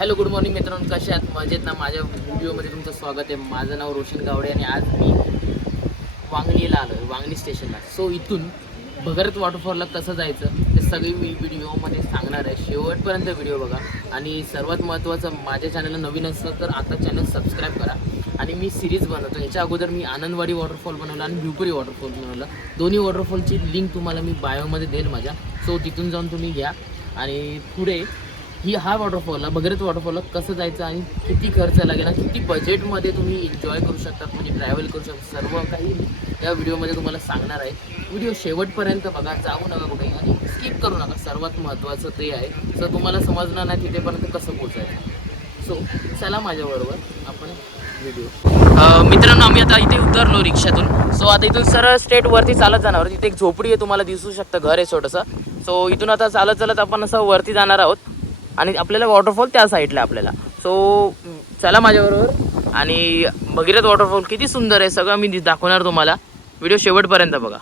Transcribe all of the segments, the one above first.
Hello good morning मित्रांनो, कसे आहात? मजेत ना? माझ्या व्हिडिओमध्ये तुमचं स्वागत आहे. माझं नाव रोशन गावडे आणि आज मी वांगणीला आलो आहे, वांगणी स्टेशनला. सो इथून भगीरथ वॉटरफॉलला कसं जायचं ते सगळी मी व्हिडिओमध्ये सांगणार आहे. शेवटपर्यंत व्हिडिओ बघा. आणि सर्वात महत्त्वाचं, माझ्या चॅनलला नवीन असतं तर आता चॅनल सबस्क्राईब करा. आणि मी सिरीज बनवतो. ह्याच्या अगोदर मी आनंदवाडी वॉटरफॉल बनवला आणि भिवपुरी वॉटरफॉल बनवला. दोन्ही वॉटरफॉलची लिंक तुम्हाला मी बायोमध्ये देईल माझ्या. सो तिथून जाऊन तुम्ही घ्या. आणि पुढे हा वॉटरफॉलला, भगीरथ वॉटरफॉलला कसं जायचं आणि किती खर्च लागेल आणि किती बजेटमध्ये तुम्ही एन्जॉय करू शकतात, म्हणजे ट्रॅव्हल करू शकता, सर्व काही या व्हिडिओमध्ये तुम्हाला सांगणार आहे. व्हिडिओ शेवटपर्यंत बघा, जाऊ नका कुठे आणि स्किप करू नका. सर्वात महत्त्वाचं ते आहे. जर तुम्हाला समजणार नाही तिथेपर्यंत कसं पोचायचं. सो चला माझ्याबरोबर आपण व्हिडिओ. मित्रांनो, आम्ही आता इथे उतरलो रिक्षातून. सो आता इथून सरळ स्ट्रेट वरती चालत जाणार. तिथे एक झोपडी आहे, तुम्हाला दिसू शकतं, घर आहे छोटंसं. सो इथून आता चालत चालत आपण असं वरती जाणार आहोत आणि आपल्याला वॉटरफॉल त्या साईडला आपल्याला. सो चला माझ्याबरोबर. आणि भगीरथ वॉटरफॉल किती सुंदर आहे सगळं मी दाखवणार तुम्हाला. व्हिडिओ शेवटपर्यंत बघा.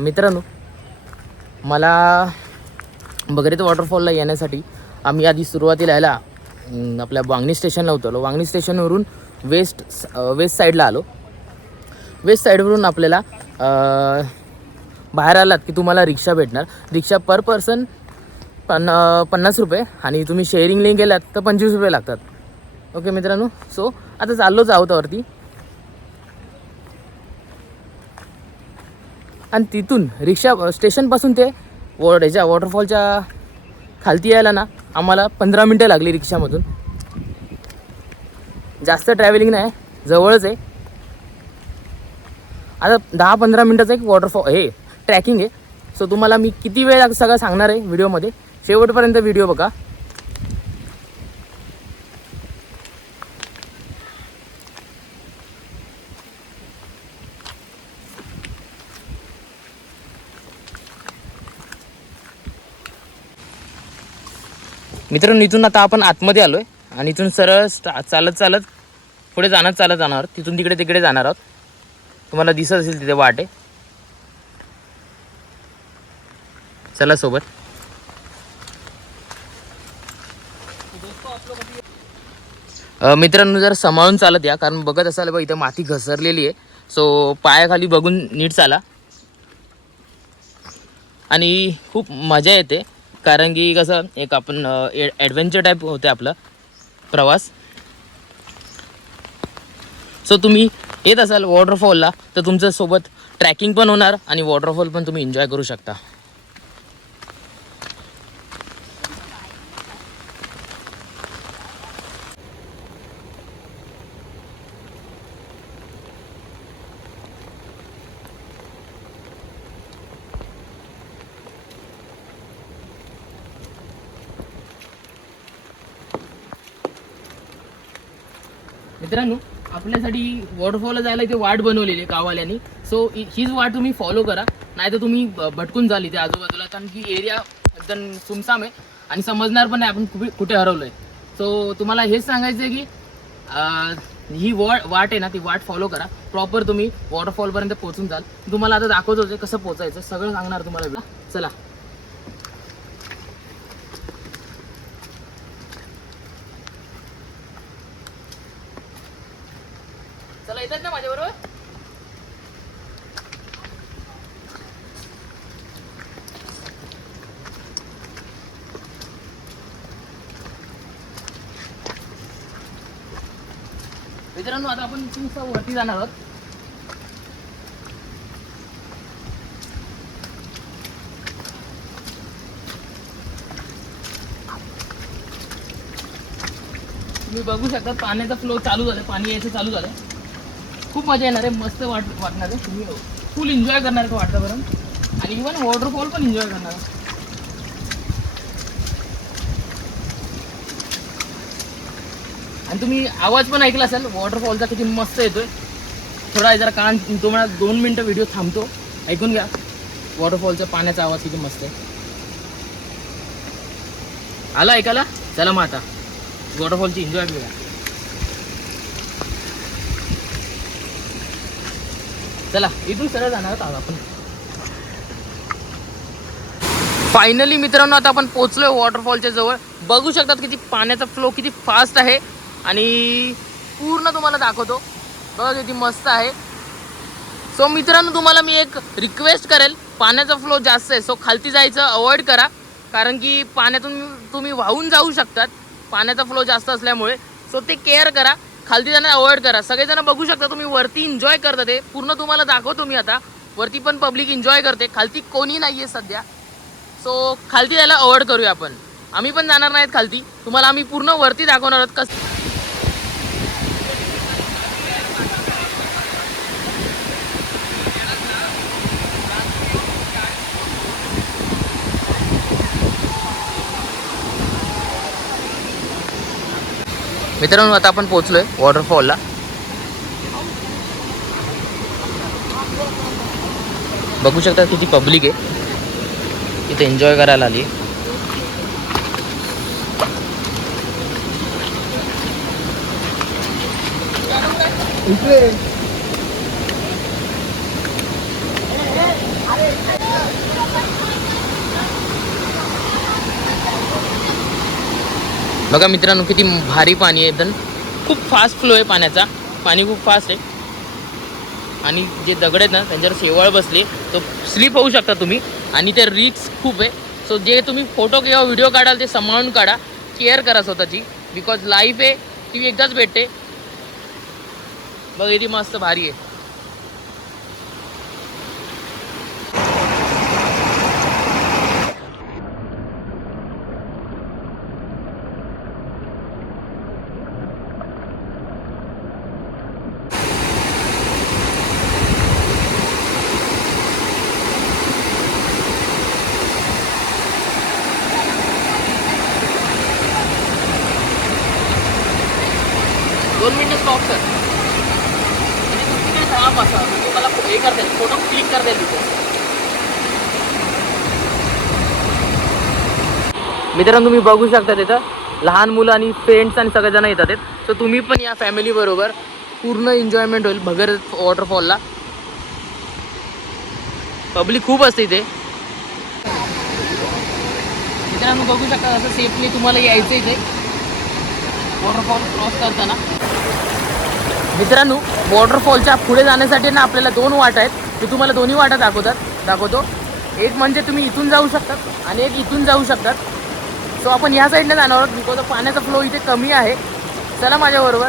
मित्रांनो, मला भगीरथ वॉटरफॉलला येण्यासाठी आम्ही आधी सुरुवातीला यायला आपल्या वांगणी स्टेशनला उतरलो. वांगणी स्टेशनवरून वेस्ट साईडला आलो. वेस्ट साईडवरून आपल्याला बाहेर आलात की तुम्हाला रिक्षा भेटणार. रिक्षा पर पर्सन 50 रुपये आणि तुम्ही शेअरिंग गेलात तर 25 रुपये लागतात. ओके मित्रांनो, सो आता चाललोच आहोत वरती. आणि तिथून रिक्षा स्टेशनपासून ते ह्याच्या वॉटरफॉलच्या खालती यायला ना आम्हाला 15 मिनटं लागली रिक्षामधून. जास्त ट्रॅव्हलिंग नाही, जवळच आहे. आता 10-15 मिनटाचं एक वॉटरफॉल हे ट्रॅकिंग आहे. सो तुम्हाला मी किती वेळ सगळं सांगणार आहे व्हिडिओमध्ये. शेवटपर्यंत व्हिडिओ बघा. मित्रांनो, इथून आता आपण आतमध्ये आलो आहे आणि इथून सरळ चालत पुढे चालत जाणार. तिथून तिकडे जाणार आहोत. तुम्हाला दिसत असेल तिथे वाट आहे. चला सोबत. मित्रांनो, जर सांभाळून चालत या, कारण बघत असाल बघ इथं माती घसरलेली आहे. सो पायाखाली बघून नीट चाला. आणि खूप मजा येते, कारण की कसं एक आपण ॲडव्हेंचर टाईप होते आपला प्रवास. सो तुम्ही येत असाल वॉटरफॉलला तर तुमच्यासोबत ट्रॅकिंग पण होणार आणि वॉटरफॉल पण तुम्ही एन्जॉय करू शकता. मित्रांनो, आपल्यासाठी वॉटरफॉलला जायला इथे वाट बनवलेली आहे गाववाल्यांनी. सो हीच वाट तुम्ही फॉलो करा, नाही तर तुम्ही भटकून जाल इथे आजूबाजूला. कारण की एरिया एकदम सुमसाम आहे आणि समजणार पण नाही आपण कुठे हरवलो आहे. सो तुम्हाला हेच सांगायचं आहे की ही वाट आहे ना, ती वाट फॉलो करा. प्रॉपर तुम्ही वॉटरफॉलपर्यंत पोहोचून जाल. तुम्हाला आता दाखवतो कसं पोचायचं, सगळं सांगणार तुम्हाला. चला. चला, येतात ना माझ्याबरोबर. मित्रांनो, आता आपण इथून वरती जाणार आहोत. तुम्ही बघू शकता पाण्याचा फ्लो चालू झाला, पाणी यायचं चालू झालं. खूप मजा येणार आहे, मस्त वाटणार आहे. तुम्ही फुल एन्जॉय करणार आहे वातावरण आणि इव्हन वॉटरफॉल पण एन्जॉय करणार आहे. आणि तुम्ही आवाज पण ऐकला असेल वॉटरफॉलचा, किती मस्त येतोय. थोडा जरा कान तुम्हाला 2 मिनटं व्हिडिओ थांबतो, ऐकून घ्या. वॉटरफॉलचा पाण्याचा आवाज किती मस्त आहे. आला ऐकायला. चला मग आता वॉटरफॉलची एन्जॉय करूया. चला इथून सरळ जाणार आहोत आपण. फायनली मित्रांनो आता आपण पोहोचलोय वॉटरफॉलच्या जवळ. बघू शकतात किती पाण्याचा फ्लो किती फास्ट आहे आणि पूर्ण तुम्हाला दाखवतो. बघा किती मस्त आहे. सो मित्रांनो तुम्हाला मी एक रिक्वेस्ट करेल, पाण्याचा फ्लो जास्त आहे सो खालती जायचं अवॉइड करा, कारण की पाण्यातून तुम्ही वाहून जाऊ शकतात पाण्याचा फ्लो जास्त असल्यामुळे. सो ते केअर करा, खालती जाणं अवॉइड करा. सगळेजण बघू शकता तुम्ही वरती एन्जॉय करता, ते पूर्ण तुम्हाला दाखवतो मी आता. वरती पण पब्लिक एन्जॉय करते, खालती कोणी नाही आहे सध्या. सो खालती जायला अवॉइड करूया आपण. आम्ही पण जाणार नाहीत खालती, तुम्हाला आम्ही पूर्ण वरती दाखवणार आहोत कसं. मित्रांनो आता आपण पोहोचलोय वॉटरफॉलला. बघू शकता किती पब्लिक आहे इथे एन्जॉय करायला आली. बघा मित्रांनो किती भारी पाणी आहे. एकदम खूप फास्ट फ्लो आहे पाण्याचा. पाणी खूप फास्ट आहे आणि जे दगड आहेत ना त्यांच्यावर शेवाळ बसली तो स्लिप होऊ शकता तुम्ही आणि ते रिस्क खूप आहे. सो जे तुम्ही फोटो किंवा व्हिडिओ काढाल ते सांभाळून काढा, केअर करा स्वतःची, बिकॉज लाईफ आहे ती एकदाच भेटते. बघ किती मस्त भारी आहे. दोन मिनिटं स्टॉप कर आणि तिकडे थांब असा म्हणजे मला हे करता येईल, फोटो क्लिक करता येईल तिथे. मित्रांनो तुम्ही बघू शकता तिथं लहान मुलं आणि फ्रेंड्स आणि सगळेजण येतात आहेत. सो तुम्ही पण या फॅमिली बरोबर, पूर्ण एन्जॉयमेंट होईल भगर वॉटरफॉलला. पब्लिक खूप असते इथे. मित्रांनो बघू शकता असं सेफली तुम्हाला यायचं इथे वॉटरफॉल क्रॉस करताना. मित्रांनो वॉटरफॉलच्या पुढे जाण्यासाठी ना आपल्याला दोन वाटा आहेत. मी तुम्हाला दोन्ही वाटा दाखवतो. एक म्हणजे तुम्ही इथून जाऊ शकतात आणि एक इथून जाऊ शकतात. सो आपण ह्या साईडने जाणार आहोत बिकॉज पाण्याचा फ्लो इथे कमी आहे. चला माझ्याबरोबर.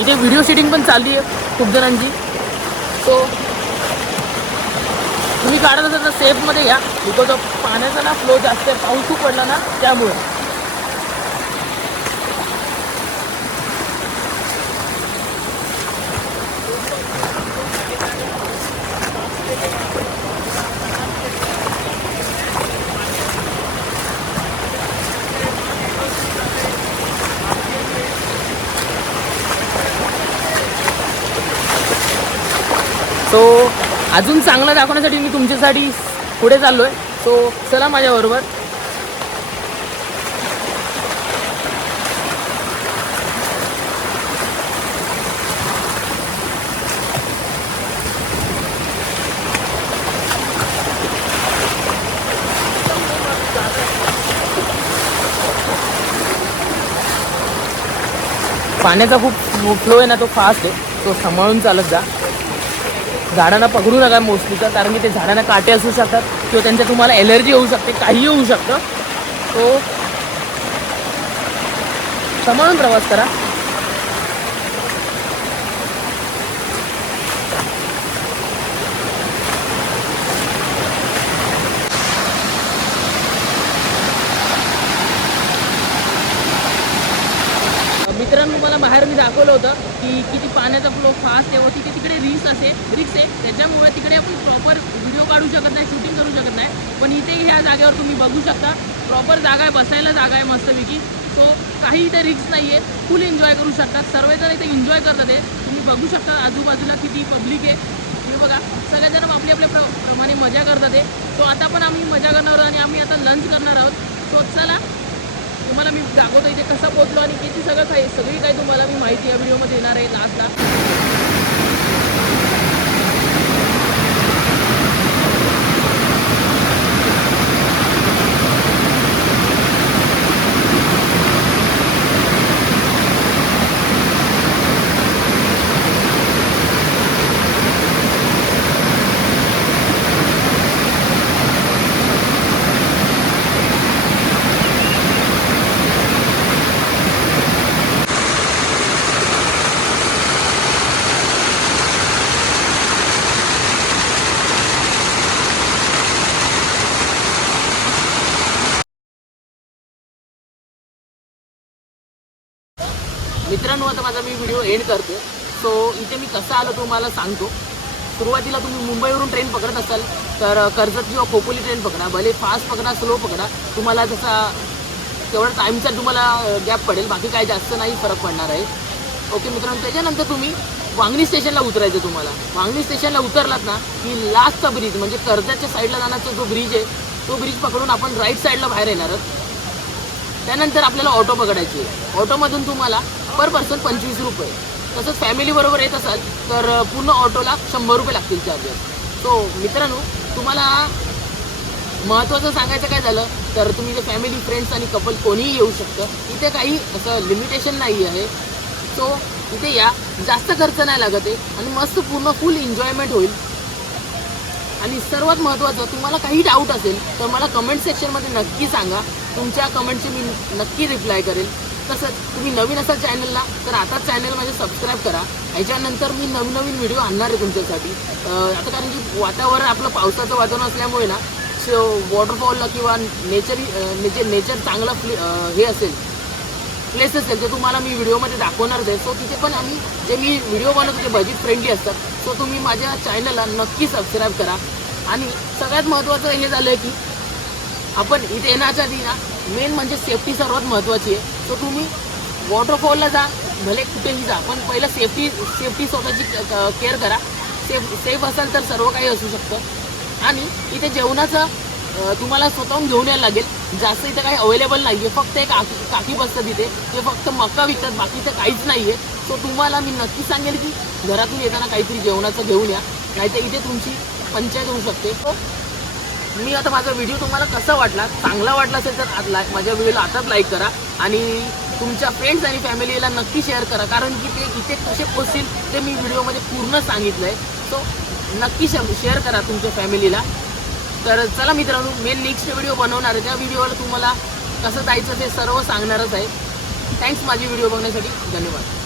इथे व्हिडिओ शूटिंग पण चालली आहे खूप जणांची. सो तुम्ही काढत असाल तर सेफमध्ये या बिकॉज पाण्याचा ना फ्लो जास्त आहे, पाऊस खूप पडला ना त्यामुळे. सो अजून चांगलं दाखवण्यासाठी मी तुमच्यासाठी पुढे चाललो आहे. सो चला माझ्याबरोबर. पाण्याचा खूप फ्लो आहे ना तो फास्ट आहे, तो सांभाळून चालत जा. झाडांना पकडू नका मोस्टली तर, कारण की ते झाडांना काटे असू शकतात किंवा त्यांच्या तुम्हाला एलर्जी होऊ शकते, काहीही होऊ शकतं. तो सांभाळून प्रवास करा. मित्रांनो मला बाहेर मी दाखवलं होतं की किती पाण्याचा फ्लो फास्ट आहे व तिकडे रिस्क आहे. त्याच्यामुळे तिकडे आपण प्रॉपर व्हिडिओ काढू शकत नाही, शूटिंग करू शकत नाही. पण इथे ह्या जागेवर तुम्ही बघू शकता प्रॉपर जागा आहे, बसायला जागा आहे मस्तपैकी. सो काही इथे रिस्क नाही आहे, फुल एन्जॉय करू शकतात. सर्वजण इथे एन्जॉय करतात आहे. तुम्ही बघू शकता आजूबाजूला किती पब्लिक आहे. हे बघा सगळेजण आपल्या आपल्या प्रमाणे मजा करतात आहे. सो आता पण आम्ही मजा करणार आहोत आणि आम्ही आता लंच करणार आहोत. सो चला तुम्हाला मी दाखवतो इथे कसं पोचलो आणि किती सगळी काही तुम्हाला मी माहिती या व्हिडिओमध्ये येणार आहे लास्टला. मित्रांनो, आता माझा मी व्हिडिओ एंड करतो. सो इथे मी कसं आलो तुम्हाला सांगतो. सुरुवातीला तुम्ही मुंबईवरून ट्रेन पकडत असाल तर कर्जत किंवा खोपोली ट्रेन पकडा. भले फास्ट पकडा स्लो पकडा, तुम्हाला तसा तेवढा टाईमचा तुम्हाला गॅप पडेल, बाकी काही जास्त नाही फरक पडणार आहे. ओके मित्रांनो, त्याच्यानंतर तुम्ही वांगणी स्टेशनला उतरायचं. तुम्हाला वांगणी स्टेशनला उतरलात ना की लास्टचा ब्रिज म्हणजे कर्जतच्या साईडला जाण्याचा जो ब्रिज आहे तो ब्रिज पकडून आपण राईट साईडला बाहेर येणार आहोत. त्यानंतर आपल्याला ऑटो पकडायची आहे. ऑटोमधून तुम्हाला पर पर्सन 25 रुपये. तसंच फॅमिलीबरोबर येत असाल तर पूर्ण ऑटोला 100 रुपये लागतील चार्जेस. सो मित्रांनो, तुम्हाला महत्त्वाचं सांगायचं काय झालं तर तुम्ही जे फॅमिली फ्रेंड्स आणि कपल कोणीही येऊ शकतं. इथे काही असं लिमिटेशन नाही आहे. सो इथे या, जास्त खर्च नाही लागत आहे आणि मस्त पूर्ण फुल एन्जॉयमेंट होईल. आणि सर्वात महत्त्वाचं, तुम्हाला काही डाऊट असेल तर मला कमेंट सेक्शनमध्ये नक्की सांगा. तुमच्या कमेंटची मी नक्की रिप्लाय करेल. तसंच तुम्ही नवीन असाल चॅनलला तर आता चॅनल माझे सबस्क्राईब करा. ह्याच्यानंतर मी नवीन व्हिडिओ आणणार आहे तुमच्यासाठी. आता कारण की वातावरण आपलं पावसाचं वातावरण असल्यामुळे ना वॉटरफॉलला किंवा नेचर चांगलं हे असेल प्लेस असेल ते तुम्हाला मी व्हिडिओमध्ये दाखवणारच आहे. सो तिथे पण आम्ही जे मी व्हिडिओ बनवतो ते बजेट फ्रेंडली असतात. सो तुम्ही माझ्या चॅनलला नक्की सबस्क्राईब करा. आणि सगळ्यात महत्त्वाचं हे झालं आहे की आपण इथे येण्याच्या आधी ना मेन म्हणजे सेफ्टी सर्वात महत्त्वाची आहे. सो तुम्ही वॉटरफॉलला जा, भले कुठेही जा, पण पहिलं सेफ्टी स्वतःची केअर करा. सेफ असाल तर सर्व काही असू शकतं. आणि इथे जेवणाचं तुम्हाला स्वतःहून घेऊन यायला लागेल. जास्त इथे काही अवेलेबल नाही आहे. फक्त एक काकी बसतात इथे, ते फक्त मक्का विकतात, बाकी इथं काहीच नाही आहे. सो तुम्हाला मी नक्की सांगेल की घरातून येताना काहीतरी जेवणाचं घेऊन या, नाहीतर इथे तुमची पंचायत होऊ शकते. सो मी आता माझा व्हिडिओ तुम्हाला कसा वाटला, चांगला वाटला असेल तर माझ्या व्हिडिओला आताच लाईक करा आणि तुमच्या फ्रेंड्स आणि फॅमिलीला नक्की शेअर करा. कारण की ते इथे कसे पोचतील ते मी व्हिडिओमध्ये पूर्ण सांगितलं आहे. सो नक्की शेअर करा तुमच्या फॅमिलीला. तर चला मित्रांनो, मी नेक्स्ट व्हिडिओ बनवणार आहे. त्या व्हिडिओला तुम्हाला कसं जायचं ते सर्व सांगणारच आहे. थँक्स माझी व्हिडिओ बघण्यासाठी. धन्यवाद.